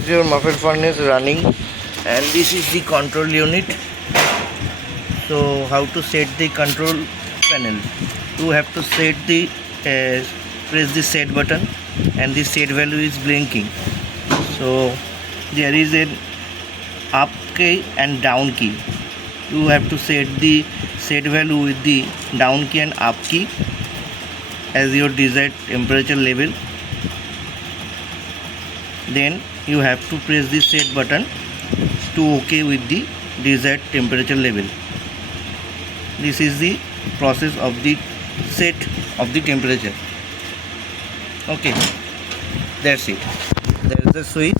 is your muffle furnace running, and this is the control unit. So how to set the control panel? You have to set the press the set button, and the set value is blinking. So there is an up key and down key. You have to set the set value with the down key and up key as your desired temperature level. Then you have to press the set button to OK with the desired temperature level. This is the process of the set of the temperature. Okay, that's it. There is a switch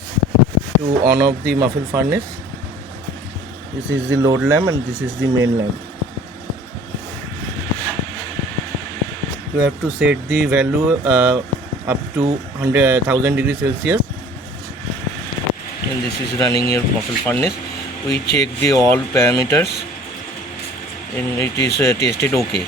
to on off the muffle furnace. This is the load lamp and this is the main lamp. You have to set the value up to 1000 degrees Celsius, and this is running your muffle furnace. We check the all parameters and it is tested okay.